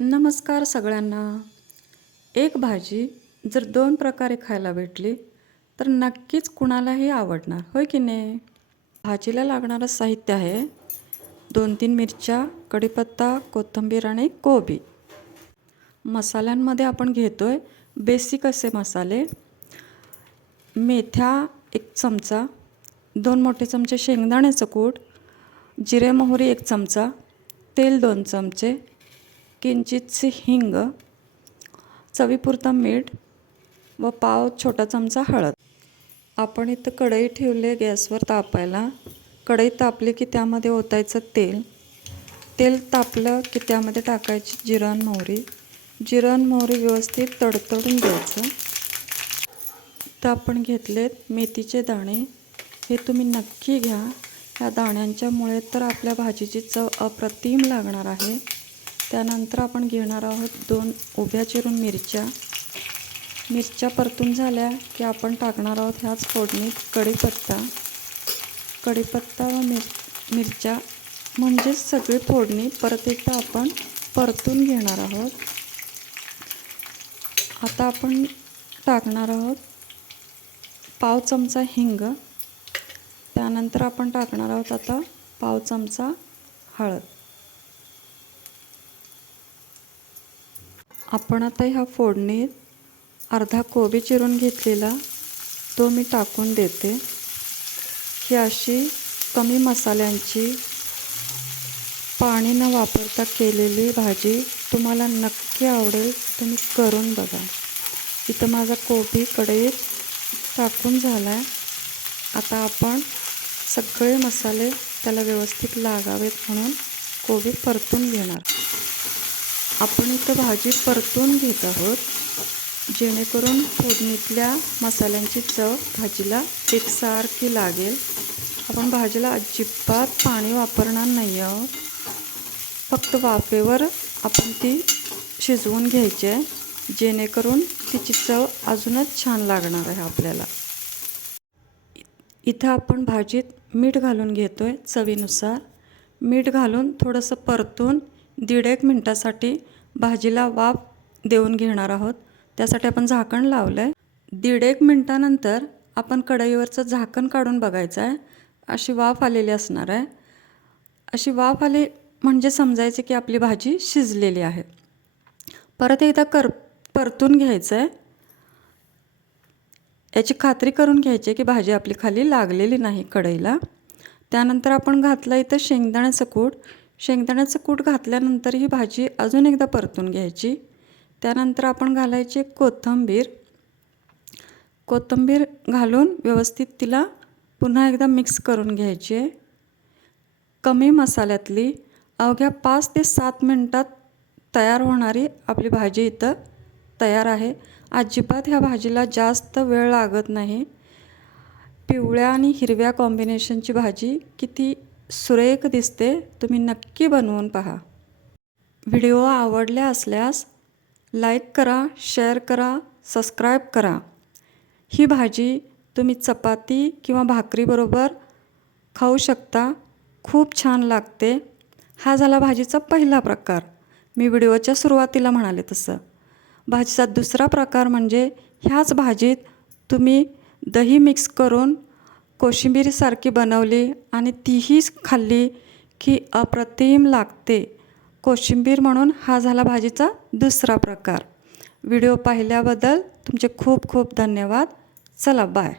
नमस्कार सगळ्यांना. एक भाजी जर दोन प्रकारे खायला भेटली तर नक्कीच कुणालाही आवडणार, होय की नाही? भाजीला लागणारं साहित्य आहे 2-3 मिरच्या, कढीपत्ता, कोथिंबीर आणि कोबी. मसाल्यांमध्ये आपण घेतोय बेसिक असे मसाले. मेथ्या 1 चमचा, 2 मोठे चमचे शेंगदाण्याचं कूट, जिरे मोहरी 1 चमचा, तेल 2 चमचे, किंचितशी हिंग, चवीपुरतं मीठ व पाव छोटा चमचा हळद. आपण इथं कढई ठेवले गॅसवर तापायला. कढई तापली की त्यामध्ये ओतायचं तेल. तेल तापलं की त्यामध्ये टाकायची जिरं मोहरी. जिरं मोहरी व्यवस्थित तडतडून द्यायचं. तर आपण घेतलेत मेथीचे दाणे. हे तुम्ही नक्की घ्या. ह्या दाण्यांच्यामुळे तर आपल्या भाजीची चव अप्रतिम लागणार आहे. त्यानंतर आपण घेणार आहोत 2 उभ्या चिरून मिरच्या. मिरच्या परतून झाल्या की आपण टाकणार आहोत ह्याच फोडणीत कढीपत्ता व मिरच्या म्हणजेच सगळी फोडणी परत एकदा आपण परतून घेणार आहोत. आता आपण टाकणार आहोत पाव चमचा हिंग. त्यानंतर आपण टाकणार आहोत आता पाव चमचा हळद. आपण आता ह्या फोडणीत अर्धा कोबी चिरून घेतलेला तो मी टाकून देते. ही अशी कमी मसाल्यांची पाणी न वापरता केलेली भाजी तुम्हाला नक्की आवडेल. तुम्ही करून बघा. इथं माझा कोबी कढईत टाकून झाला आहे. आता आपण सगळे मसाले त्याला व्यवस्थित लागावेत म्हणून कोबी परतून घेणार. आपण इथं भाजी परतून घेत आहोत जेणेकरून फोडणीतल्या मसाल्यांची चव भाजीला एकसारखी लागेल. आपण भाजीला अजिबात पाणी वापरणार नाही आहोत. फक्त वाफेवर आपण ती शिजवून घ्यायची आहे जेणेकरून तिची चव अजूनच छान लागणार आहे आपल्याला. इथं आपण भाजीत मीठ घालून घेतो आहे चवीनुसार. मीठ घालून थोडंसं परतून 1.5 मिनटासाठी भाजीला वाफ देऊन घेणार आहोत. त्यासाठी आपण झाकण लावलं आहे. 1.5 मिनटानंतर आपण कढईवरचं झाकण काढून बघायचं आहे. अशी वाफ आलेली असणार आहे. अशी वाफ आली म्हणजे समजायचं की आपली भाजी शिजलेली आहे. परत एकदा परतून घ्यायचं आहे. याची खात्री करून घ्यायची आहे की भाजी आपली खाली लागलेली नाही कढईला. त्यानंतर आपण घातलं इथं शेंगदाण्याचं कूट. शेंगदाण्याचं कूट घातल्यानंतर ही भाजी अजून एकदा परतून घ्यायची. त्यानंतर आपण घालायची कोथिंबीर घालून व्यवस्थित तिला पुन्हा एकदा मिक्स करून घ्यायची आहे. कमी मसाल्यातली अवघ्या 5 ते 7 मिनटात तयार होणारी आपली भाजी इथं तयार आहे. अजिबात ह्या भाजीला जास्त वेळ लागत नाही. पिवळ्या आणि हिरव्या कॉम्बिनेशनची भाजी किती सुरेख दिसते. तुम्ही नक्की बनवून पहा. व्हिडिओ आवडल्या असल्यास लाईक करा, शेअर करा, सबस्क्राईब करा. ही भाजी तुम्ही चपाती किंवा भाकरीबरोबर खाऊ शकता. खूप छान लागते. हा झाला भाजीचा पहिला प्रकार. मी व्हिडिओच्या सुरुवातीला म्हणाले तसं. भाजीचा दुसरा प्रकार म्हणजे ह्याच भाजीत तुम्ही दही मिक्स करून कोशिंबीरसारखी बनवली आणि तीही खाल्ली की अप्रतिम लागते. कोशिंबीर म्हणून हा झाला भाजीचा दुसरा प्रकार. व्हिडिओ पाहिल्याबद्दल तुमचे खूप खूप धन्यवाद. चला बाय.